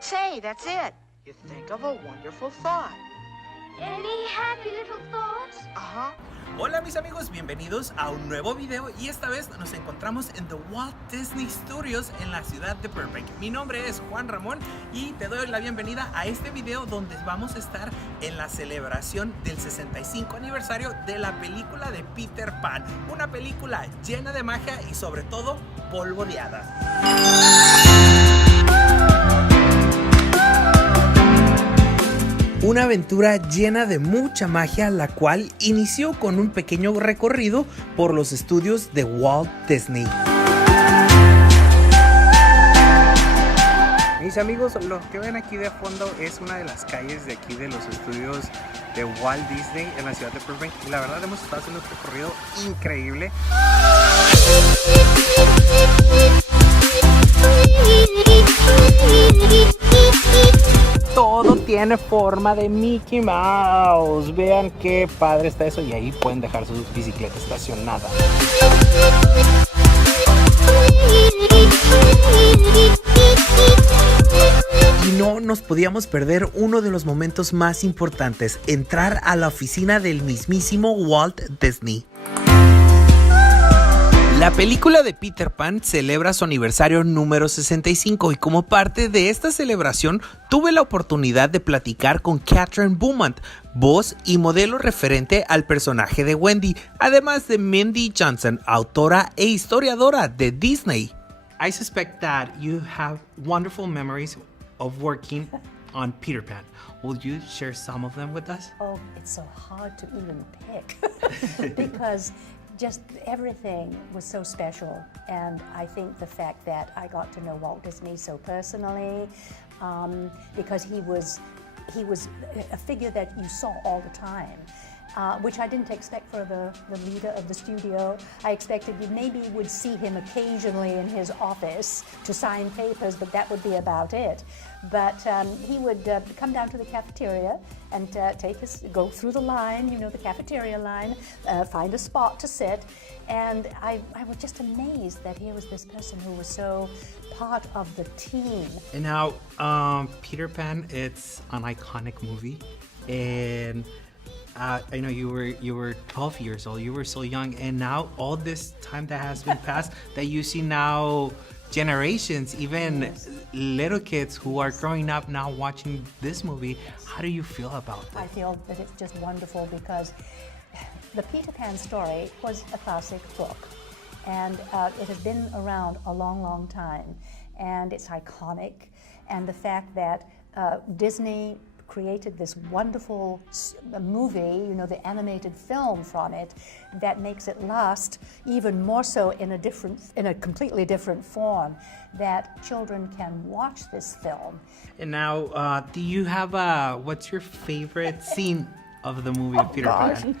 Say, that's it. You think of a wonderful thought. Any happy little thoughts? Uh-huh. Hola mis amigos, bienvenidos a un nuevo video y esta vez nos encontramos en The Walt Disney Studios en la ciudad de Burbank. Mi nombre es Juan Ramón y te doy la bienvenida a este video donde vamos a estar en la celebración del 65 aniversario de la película de Peter Pan. Una película llena de magia y sobre todo polvo de hadas. Una aventura llena de mucha magia, la cual inició con un pequeño recorrido por los estudios de Walt Disney. Mis amigos, lo que ven aquí de fondo es una de las calles de aquí de los estudios de Walt Disney en la ciudad de Burbank y la verdad hemos estado haciendo un recorrido increíble. Todo tiene forma de Mickey Mouse. Vean qué padre está eso y ahí pueden dejar su bicicleta estacionada. Y no nos podíamos perder uno de los momentos más importantes, entrar a la oficina del mismísimo Walt Disney. La película de Peter Pan celebra su aniversario número 65 y como parte de esta celebración tuve la oportunidad de platicar con Kathryn Beaumont, voz y modelo referente al personaje de Wendy, además de Mindy Johnson, autora e historiadora de Disney. I suspect that you have wonderful memories of working on Peter Pan. Will you share some of them with us? Oh, it's so hard to even pick because just everything was so special, and I think the fact that I got to know Walt Disney so personally, because he was a figure that you saw all the time, which I didn't expect for the leader of the studio. I expected you maybe would see him occasionally in his office to sign papers, but that would be about it. But he would come down to the cafeteria and go through the line, you know, the cafeteria line, find a spot to sit. And I was just amazed that he was this person who was so part of the team. And now, Peter Pan, it's an iconic movie. And I know you were 12 years old, you were so young, and now all this time that has been passed, that you see now generations, even yes, little kids who are growing up now watching this movie. How do you feel about that? I feel that it's just wonderful because the Peter Pan story was a classic book, and it has been around a long, long time, and it's iconic, and the fact that Disney created this wonderful movie, you know, the animated film from it, that makes it last even more so in a completely different form, that children can watch this film. And now, do you have what's your favorite scene of the movie of Peter Pan?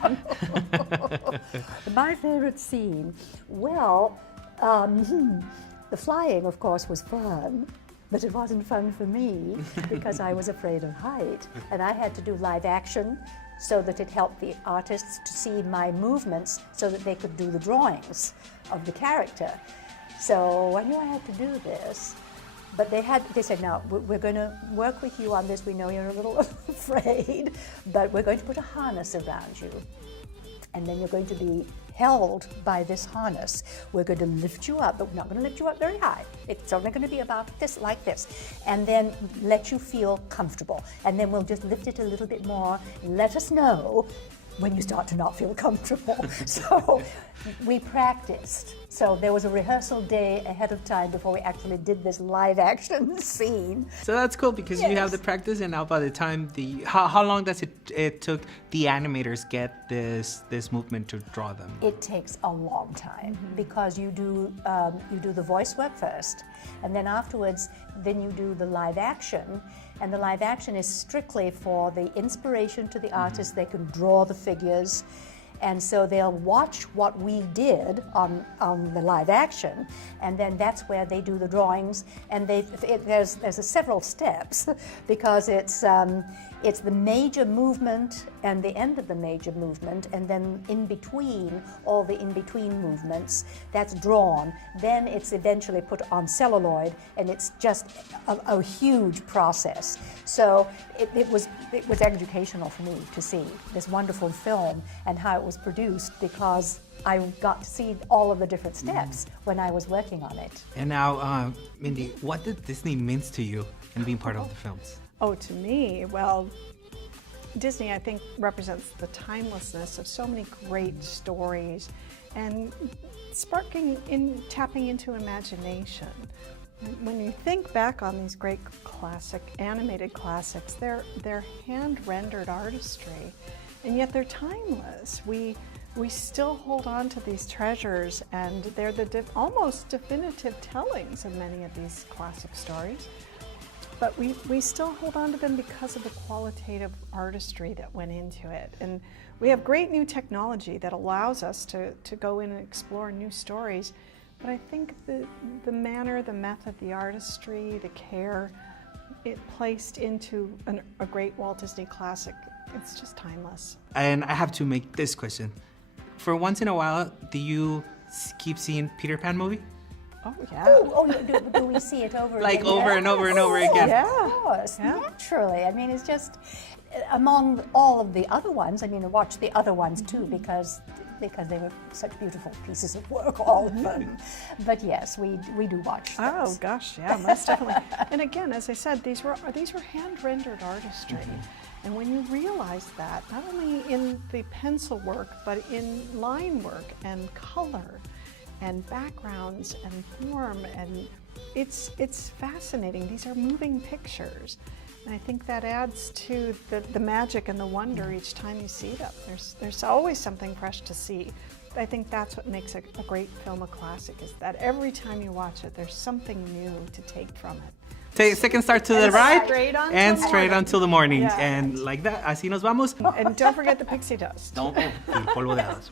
My favorite scene? Well, the flying, of course, was fun. But it wasn't fun for me because I was afraid of height, and I had to do live action so that it helped the artists to see my movements so that they could do the drawings of the character. So I knew I had to do this, but they said, no, we're going to work with you on this. We know you're a little afraid, but we're going to put a harness around you, and then you're going to be held by this harness. We're going to lift you up, but we're not going to lift you up very high. It's only going to be about this, like this, and then let you feel comfortable. And then we'll just lift it a little bit more. Let us know when you start to not feel comfortable. So we practiced. So there was a rehearsal day ahead of time before we actually did this live action scene. So that's cool because Yes. you have the practice, and now by the time how long does it took the animators get this movement to draw them? It takes a long time because you do the voice work first, and then afterwards, then you do the live action, and the live action is strictly for the inspiration to the artist. They can draw the figures, and so they'll watch what we did on the live action, and then that's where they do the drawings. And there's several steps because it's It's the major movement and the end of the major movement, and then in between, all the in-between movements, that's drawn. Then it's eventually put on celluloid, and it's just a huge process. So it was educational for me to see this wonderful film and how it was produced, because I got to see all of the different steps when I was working on it. And now, Mindy, what did Disney mean to you in being part of the films? Oh, to me, well, Disney, I think, represents the timelessness of so many great stories and tapping into imagination. When you think back on these great classic, animated classics, they're hand-rendered artistry, and yet they're timeless. We still hold on to these treasures, and they're the almost definitive tellings of many of these classic stories. But we still hold on to them because of the qualitative artistry that went into it. And we have great new technology that allows us to go in and explore new stories. But I think the manner, the method, the artistry, the care it placed into a great Walt Disney classic, it's just timeless. And I have to make this question. For once in a while, do you keep seeing Peter Pan movie? Oh, yeah. Do we see it over Like again? over and over and over again? Yeah. Of course, Yeah. naturally. I mean, it's just among all of the other ones. I mean, I watched the other ones too because they were such beautiful pieces of work, all of them. But yes, we do watch those. Oh gosh, yeah, most definitely. And again, as I said, these were hand-rendered artistry. And when you realize that, not only in the pencil work, but in line work and color and backgrounds and form, and it's fascinating. These are moving pictures, and I think that adds to the magic and the wonder each time you see them. There's always something fresh to see. I think that's what makes a great film a classic, is that every time you watch it, there's something new to take from it. Take second start to the right and straight morning. until the morning. Yeah. And like that, así nos vamos. And don't forget the pixie dust. No, el polvo de hadas.